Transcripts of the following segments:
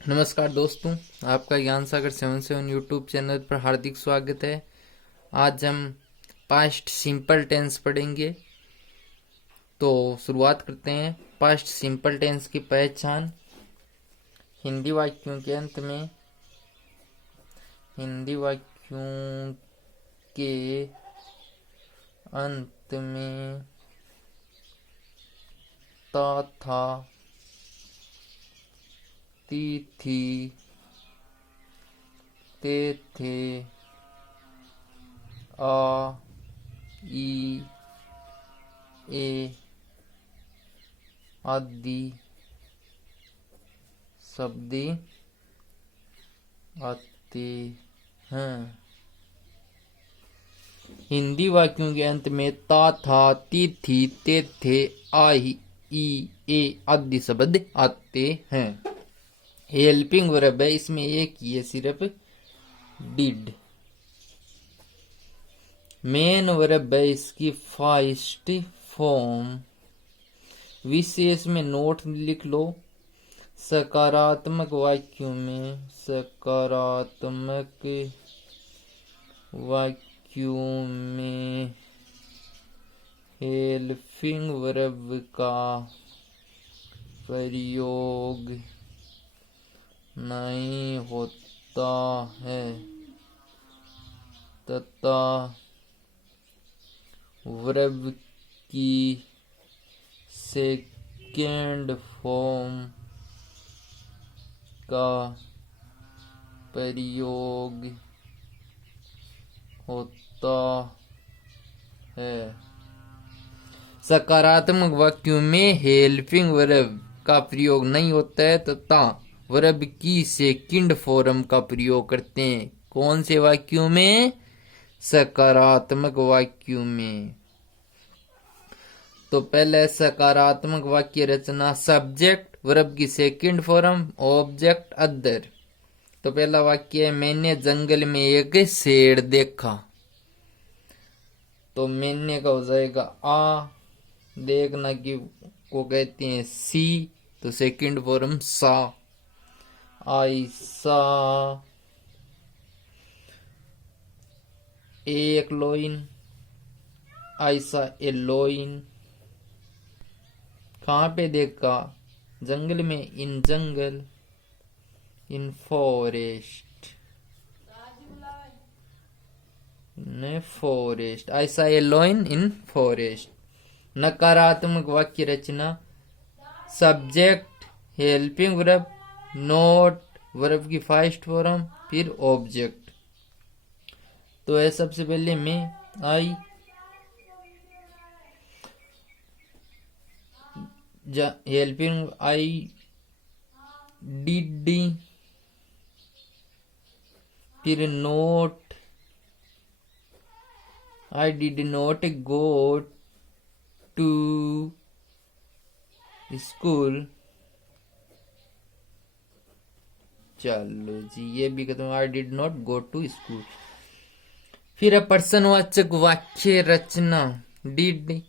नमस्कार दोस्तों, आपका ज्ञान सागर 77 यूट्यूब चैनल पर हार्दिक स्वागत है। आज हम पास्ट सिंपल टेंस पढ़ेंगे। तो शुरुआत करते हैं। पास्ट सिंपल टेंस की पहचान। हिंदी वाक्यों के अंत में ता था, ती थी, ते थे, आ, ई, ए आदि शब्द आते हैं। हिंदी वाक्यों के अंत में ता था, ती थी, ते थे, आई, ई, ए आदि शब्द आते हैं। हेल्पिंग वर्ब है, इसमें एक ही है सिर्फ डिड। मेन वर्ब है, इसकी फर्स्ट फॉर्म। विशेष में नोट लिख लो। सकारात्मक वाक्यों में हेल्पिंग वर्ब का प्रयोग नहीं होता है तथा वर्ब की सेकेंड फॉर्म का प्रयोग होता है। सकारात्मक वाक्यों में हेल्पिंग वर्ब का प्रयोग नहीं होता है तथा वर्ब की सेकंड फॉर्म का प्रयोग करते हैं। कौन से वाक्यों में? सकारात्मक वाक्यों में। तो पहले सकारात्मक वाक्य रचना। सब्जेक्ट वर्ब की सेकंड फॉर्म, ऑब्जेक्ट अदर। तो पहला वाक्य है, मैंने जंगल में एक शेर देखा। तो मैंने का हो जाएगा आ, देखना की को कहते हैं सी, तो सेकंड फॉर्म सा। आईसा एक लोइन, आईसा ए लोइन। कहाँ पे देखा? जंगल में, इन जंगल, in forest, in forest. I saw a lion in forest. नकारात्मक वाक्य रचना। Subject helping verb, not verb की फर्स्ट फॉर्म, फिर ऑब्जेक्ट। तो है सबसे पहले मैं आई, हेल्पिंग आई डिड, फिर not I did not go to school. चलो जी, ये भी खत्म। I did not go to school. फिर प्रश्नवाचक वाक्य रचना। डिड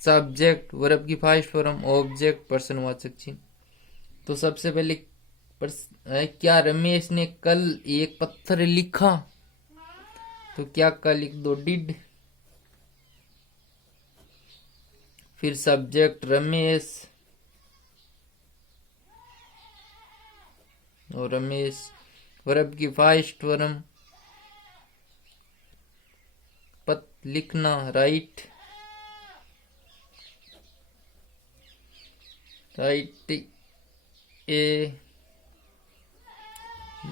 सब्जेक्ट वर्ब की फर्स्ट फॉर्म, ऑब्जेक्ट प्रश्नवाचक चिन्ह। तो सबसे पहले क्या रमेश ने कल एक पत्थर लिखा? तो क्या का लिख दो? डिड। फिर सब्जेक्ट रमेश, और रमेश वर्ब की फर्स्ट फॉर्म, पत लिखना, राइट, राइट ए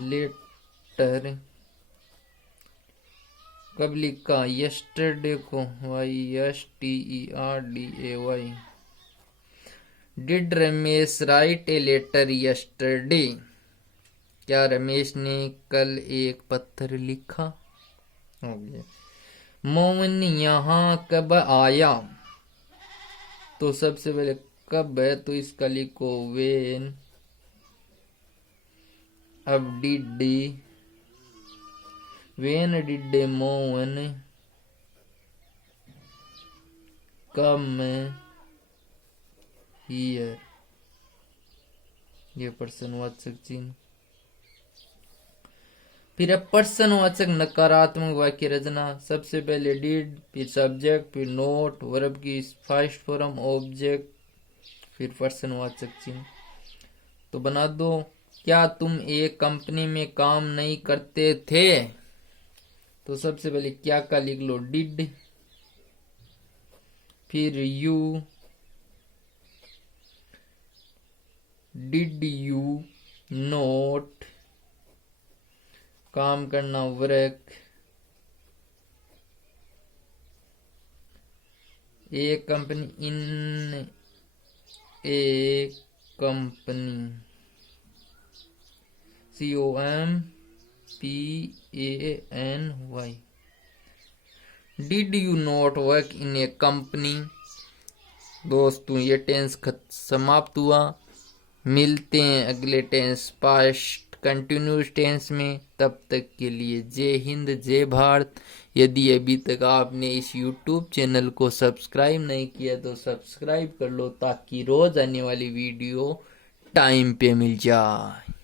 लेटर। कब लिखा? यस्टरडे को, YSTERDAY। Did Ramesh write a letter yesterday? क्या रमेश ने कल एक पत्र लिखा? हो गया। मोहन यहाँ कब आया? तो सबसे पहले कब है, तो इसका लिखो वेन। अब did, when did Mohan come here? ये प्रश्नवाचक चिन्ह। फिर प्रश्नवाचक नकारात्मक वाक्य रचना। सबसे पहले डिड, फिर सब्जेक्ट, फिर नोट, वर्ब की फर्स्ट फॉर्म, ऑब्जेक्ट, फिर प्रश्नवाचक चिन्ह। तो बना दो। क्या तुम एक कंपनी में काम नहीं करते थे? तो सबसे पहले क्या का लिख लो, डिड, फिर यू, डिड यू नोट, काम करना work, A company, in A company, COMPANY। Did you not work in A company. दोस्तों ये टेंस समाप्त हुआ। मिलते हैं अगले टेंस पास्ट कंटिन्यूस टेंस में। तब तक के लिए जय हिंद, जय भारत। यदि अभी तक आपने इस YouTube चैनल को सब्सक्राइब नहीं किया तो सब्सक्राइब कर लो, ताकि रोज आने वाली वीडियो टाइम पे मिल जाए।